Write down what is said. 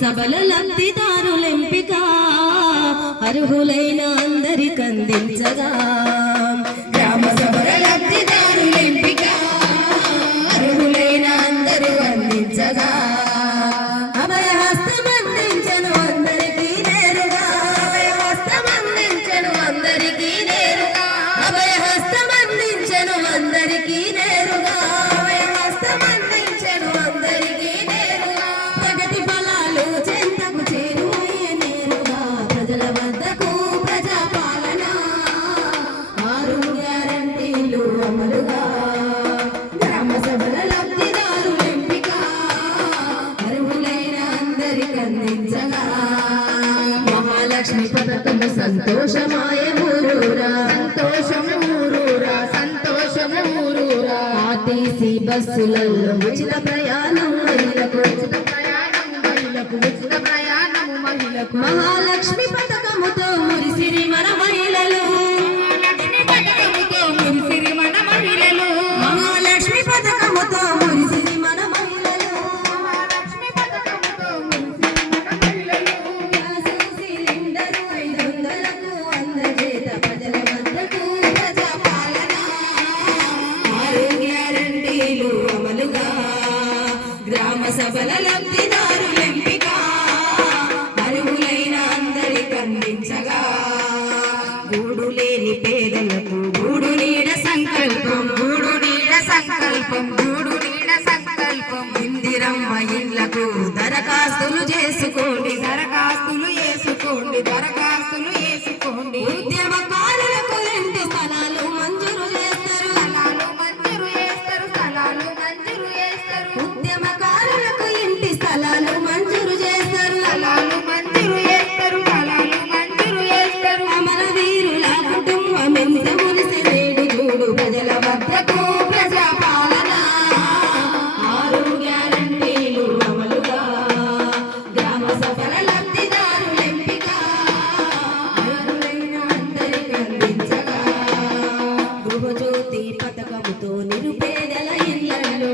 సభల లబ్ధిదారులెంపిక అర్హులైన అందరికి అందించగా గ్రామ సభల లబ్ధిదారులెంపిక అర్హులైన అందరూ అందించగా అభయహస్తం అందించను అందరికీ నేరుగా అభయహస్తం అందించను అందరికీ నేరుగా అభయహస్తం అందించను అందరికీ నేరుగా అభయహస్తం అందించను అందరికీ నేరుగా ప్రగతి ఫలాలు చెంతకు చేరువయ్యే నేరుగా ప్రజల వద్దకు ప్రజాపాలన 6 గ్యారంటీలు అమలుగా గ్రామ సభల లబ్ధిదారుల ఎంపిక అర్హులైన అందరికి అందించగా మహాలక్ష్మి పథకము సంతోషమాయ ఊరూరా సంతోషము ఊరూరా ఆర్టీసీ బస్సులలో ఉచిత ప్రయాణం మహిళలకు మహాలక్ష్మి పథకముతో మురిసిరి మన మహిళలు మహాలక్ష్మి పథకముతో మురిసిరి మన మహిళలు గ్యాసు సిలిండరు 500కు అందజేత ప్రజల వద్దకు ప్రజాపాలన 6 గ్యారంటీలు అమలుగా గ్రామ సభల లబ్ధిదారుల ఎంపిక అర్హులైన అందరికి అందించగా గూడు లేని పేదలకు గూడు నీడ సంకల్పం ఇందిరమ్మ ఇళ్లకు దరఖాస్తులు చేసుకోండి ఉద్యమకారులకు ఇంటి స్థలాలు మంజూరు చేస్తారు ఉద్యమకారులకు ఇంటి స్థలాలు మంజూరు చేస్తారు అమరవీరుల కుటుంబం ఎంత మురిసి నేడు గూడు ప్రజల వద్దకు ప్రజాపాలన 6 గ్యారంటీలు అమలుగా గ్రామ సభల లబ్ధిదారుల ఎంపిక అర్హులైన అందరికి అందించగా గృహజ్యోతి పథకముతో నిరుపేదల ఇళ్లలో